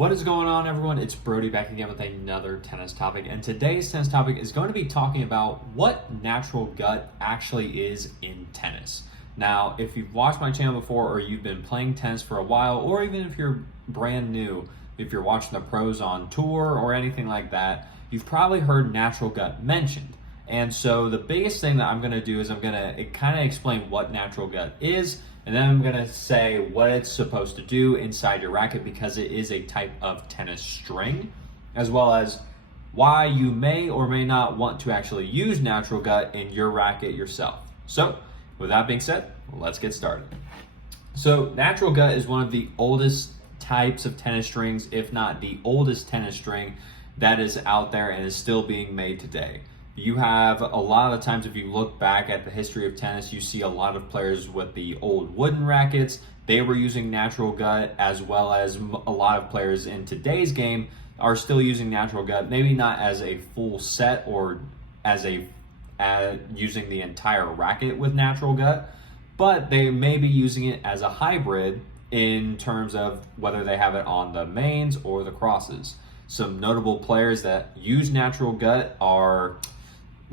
What is going on, everyone? It's Brody back again with another tennis topic, and today's tennis topic is going to be talking about what natural gut actually is in tennis. Now, if you've watched my channel before, or you've been playing tennis for a while, or even if you're brand new, if you're watching the pros on tour or anything like that, you've probably heard natural gut mentioned. And so the biggest thing that I'm going to do is I'm going to kind of explain what natural gut is, and then I'm going to say what it's supposed to do inside your racket, because it is a type of tennis string, as well as why you may or may not want to actually use natural gut in your racket yourself. So with that being said, let's get started. So natural gut is one of the oldest types of tennis strings, if not the oldest tennis string that is out there and is still being made today. You have a lot of times, if you look back at the history of tennis, you see a lot of players with the old wooden rackets. They were using natural gut, as well as a lot of players in today's game are still using natural gut, maybe not as a full set or as using the entire racket with natural gut, but they may be using it as a hybrid in terms of whether they have it on the mains or the crosses. Some notable players that use natural gut are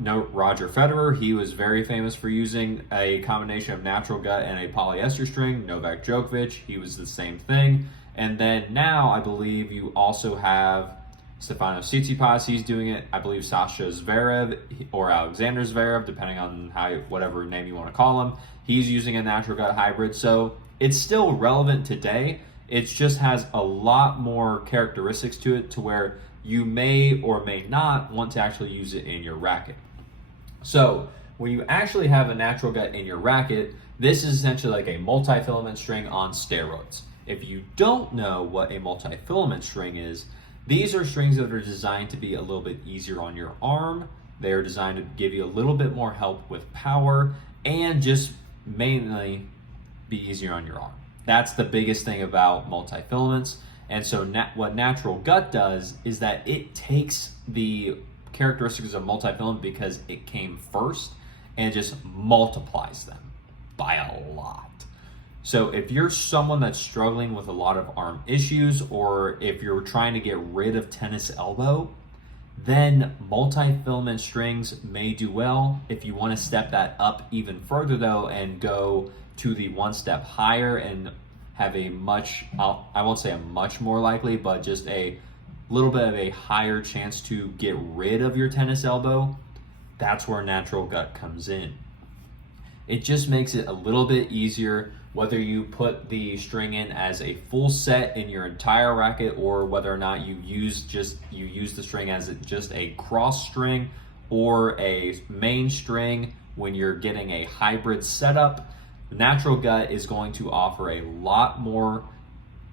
Roger Federer. He was very famous for using a combination of natural gut and a polyester string. Novak Djokovic, he was the same thing. And then now I believe you also have Stefanos Tsitsipas, he's doing it. I believe Sasha Zverev or Alexander Zverev, depending on whatever name you want to call him, he's using a natural gut hybrid. So it's still relevant today. It just has a lot more characteristics to it, to where you may or may not want to actually use it in your racket. So when you actually have a natural gut in your racket, this is essentially like a multi-filament string on steroids. If you don't know what a multi-filament string is, these are strings that are designed to be a little bit easier on your arm. They're designed to give you a little bit more help with power, and just mainly be easier on your arm. That's the biggest thing about multi-filaments. And so what natural gut does is that it takes the characteristics of multi-filament, because it came first, and just multiplies them by a lot. So if you're someone that's struggling with a lot of arm issues, or if you're trying to get rid of tennis elbow, then multi-filament strings may do well. If you want to step that up even further though, and go to the one step higher and have a I won't say a much more likely, but just a little bit of a higher chance to get rid of your tennis elbow, that's where natural gut comes in. It just makes it a little bit easier, whether you put the string in as a full set in your entire racket, or whether or not you use the string as just a cross string or a main string when you're getting a hybrid setup. Natural gut is going to offer a lot more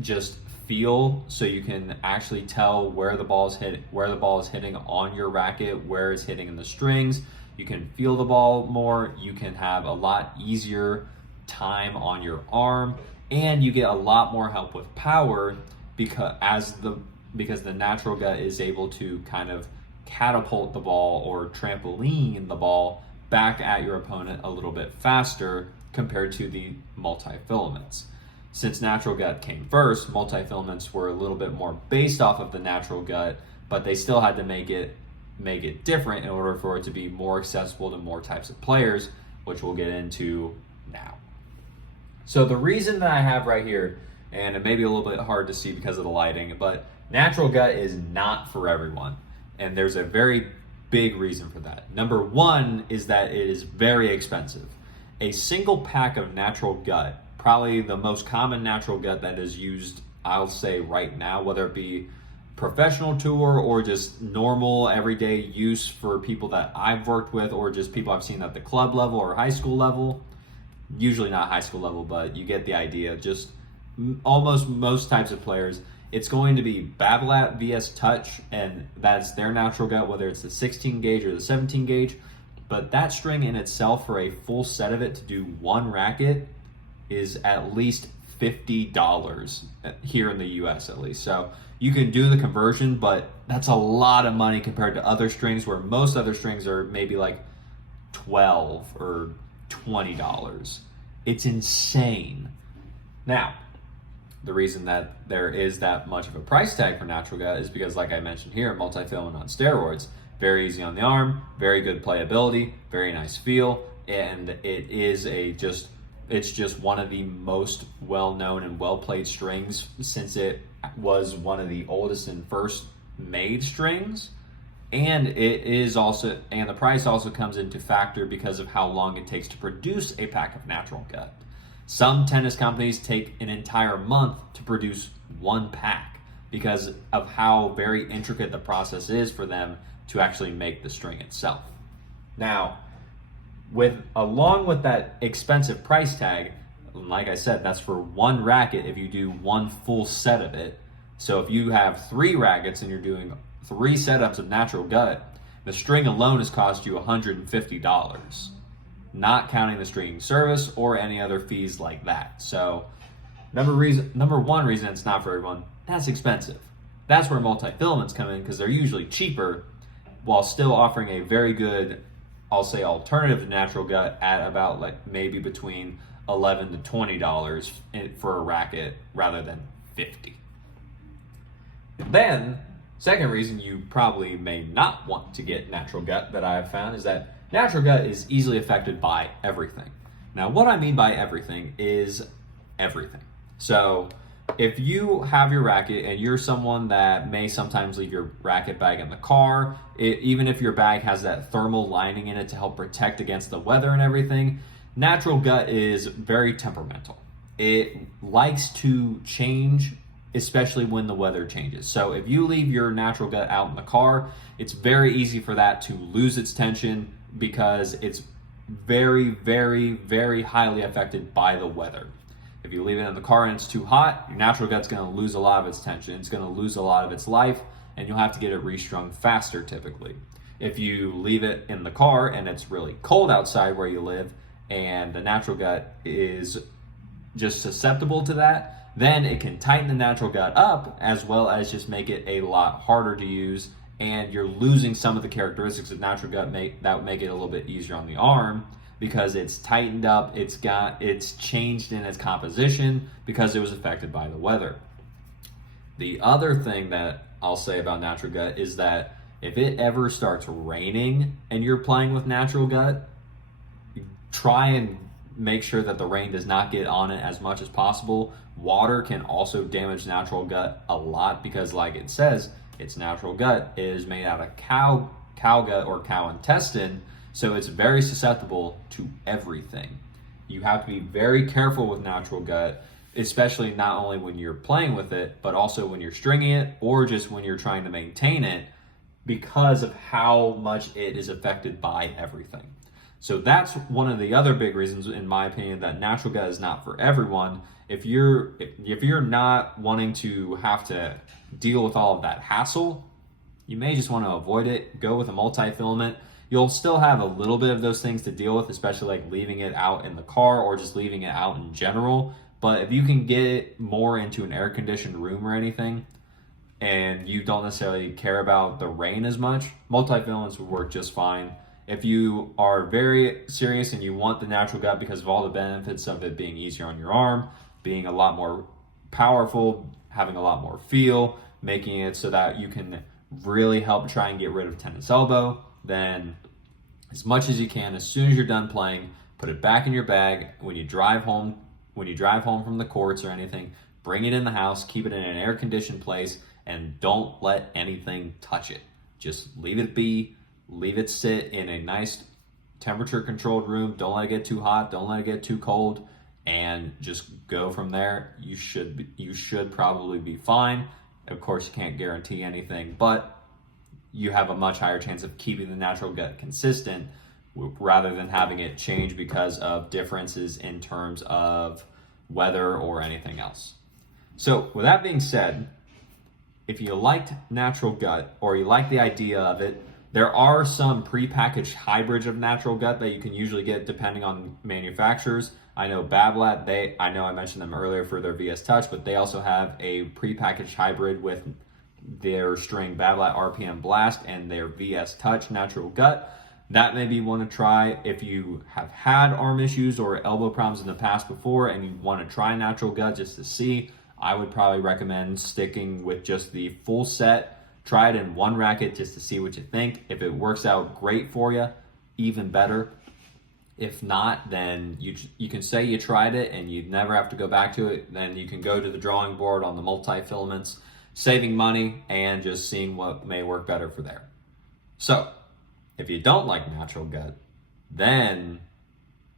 just feel, so you can actually tell where the ball is hitting on your racket, where it's hitting in the strings. You can feel the ball more. You can have a lot easier time on your arm, and you get a lot more help with power, because the natural gut is able to kind of catapult the ball or trampoline the ball back at your opponent a little bit faster compared to the multi-filaments. Since natural gut came first, multi-filaments were a little bit more based off of the natural gut, but they still had to make it different in order for it to be more accessible to more types of players, which we'll get into now. So the reason that I have right here, and it may be a little bit hard to see because of the lighting, but natural gut is not for everyone. And there's a very big reason for that. Number one is that it is very expensive. A single pack of natural gut, probably the most common natural gut that is used, I'll say right now, whether it be professional tour or just normal everyday use for people that I've worked with, or just people I've seen at the club level or high school level, usually not high school level, but you get the idea. Just almost most types of players, it's going to be Babolat VS Touch, and that's their natural gut, whether it's the 16 gauge or the 17 gauge. But that string in itself, for a full set of it to do one racket, is at least $50 here in the US at least. So you can do the conversion, but that's a lot of money compared to other strings, where most other strings are maybe like $12 or $20. It's insane. Now, The reason that there is that much of a price tag for natural gut is because, like I mentioned here, multi-filament on steroids, very easy on the arm, very good playability, very nice feel, and it's just one of the most well-known and well-played strings, since it was one of the oldest and first made strings. And the price also comes into factor because of how long it takes to produce a pack of natural gut. Some tennis companies take an entire month to produce one pack because of how very intricate the process is for them to actually make the string itself. Now, along with that expensive price tag, like I said, that's for one racket if you do one full set of it. So if you have 3 rackets and you're doing 3 setups of natural gut, the string alone has cost you $150, not counting the stringing service or any other fees like that. So number one reason it's not for everyone, that's expensive. That's where multi-filaments come in, because they're usually cheaper while still offering a very good, I'll say, alternative to natural gut at about like maybe between $11 to $20 for a racket rather than $50. Then, second reason you probably may not want to get natural gut that I have found is that natural gut is easily affected by everything. Now, what I mean by everything is everything. So, if you have your racket and you're someone that may sometimes leave your racket bag in the car, even if your bag has that thermal lining in it to help protect against the weather and everything, natural gut is very temperamental. It likes to change, especially when the weather changes. So if you leave your natural gut out in the car, it's very easy for that to lose its tension because it's very, very, very highly affected by the weather. If you leave it in the car and it's too hot, your natural gut's going to lose a lot of its tension. It's going to lose a lot of its life, and you'll have to get it restrung faster typically. If you leave it in the car and it's really cold outside where you live, and the natural gut is just susceptible to that, then it can tighten the natural gut up as well as just make it a lot harder to use, and you're losing some of the characteristics of natural gut that would make it a little bit easier on the arm because it's tightened up, it's changed in its composition because it was affected by the weather. The other thing that I'll say about natural gut is that if it ever starts raining and you're playing with natural gut, try and make sure that the rain does not get on it as much as possible. Water can also damage natural gut a lot because, like it says, its natural gut is made out of cow gut or cow intestine, so it's very susceptible to everything. You have to be very careful with natural gut, especially not only when you're playing with it, but also when you're stringing it or just when you're trying to maintain it, because of how much it is affected by everything. So that's one of the other big reasons, in my opinion, that natural gut is not for everyone. If you're not wanting to have to deal with all of that hassle, you may just want to avoid it. Go with a multi-filament. You'll still have a little bit of those things to deal with, especially like leaving it out in the car or just leaving it out in general. But if you can get it more into an air-conditioned room or anything, and you don't necessarily care about the rain as much, multi-filaments would work just fine. If you are very serious and you want the natural gut because of all the benefits of it being easier on your arm, being a lot more powerful, having a lot more feel, making it so that you can really help try and get rid of tennis elbow, then as much as you can, as soon as you're done playing, put it back in your bag. When you drive home from the courts or anything, bring it in the house, keep it in an air-conditioned place, and don't let anything touch it. Just leave it be. Leave it sit in a nice temperature-controlled room. Don't let it get too hot. Don't let it get too cold, and just go from there. You should probably be fine. Of course, you can't guarantee anything, but you have a much higher chance of keeping the natural gut consistent rather than having it change because of differences in terms of weather or anything else. So, with that being said, if you liked natural gut or you like the idea of it, there are some prepackaged hybrids of natural gut that you can usually get depending on manufacturers. I know Babolat, I know I mentioned them earlier for their VS Touch, but they also have a prepackaged hybrid with their string Babolat RPM Blast and their VS Touch natural gut. That may be one to try if you have had arm issues or elbow problems in the past before and you want to try natural gut just to see. I would probably recommend sticking with just the full set. Try it in one racket just to see what you think. If it works out great for you, even better. If not, then you can say you tried it and you never have to go back to it. Then you can go to the drawing board on the multi-filaments, saving money and just seeing what may work better for there. So, if you don't like natural gut, then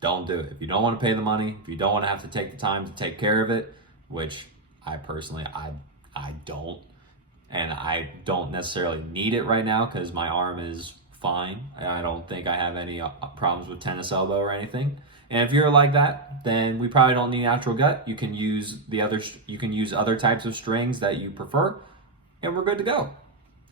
don't do it. If you don't want to pay the money, if you don't want to have to take the time to take care of it, which I personally, I don't, and I don't necessarily need it right now because my arm is fine. I don't think I have any problems with tennis elbow or anything. And if you're like that, then we probably don't need natural gut. You can use other types of strings that you prefer, and we're good to go.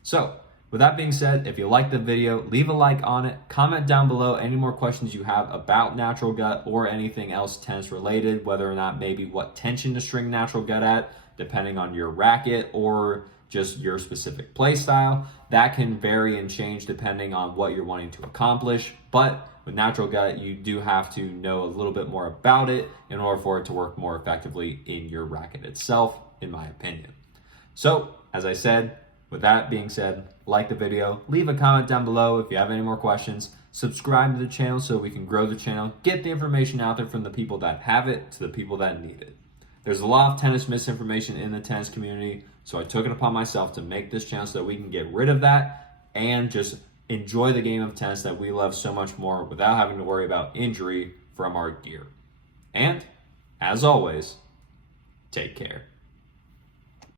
So, with that being said, if you like the video, leave a like on it. Comment down below any more questions you have about natural gut or anything else tennis related, whether or not maybe what tension to string natural gut at, depending on your racket or just your specific play style. That can vary and change depending on what you're wanting to accomplish. But with natural gut, you do have to know a little bit more about it in order for it to work more effectively in your racket itself, in my opinion. So, as I said, with that being said, like the video, leave a comment down below if you have any more questions, subscribe to the channel so we can grow the channel, get the information out there from the people that have it to the people that need it. There's a lot of tennis misinformation in the tennis community, so I took it upon myself to make this channel so that we can get rid of that and just enjoy the game of tennis that we love so much more without having to worry about injury from our gear. And, as always, take care.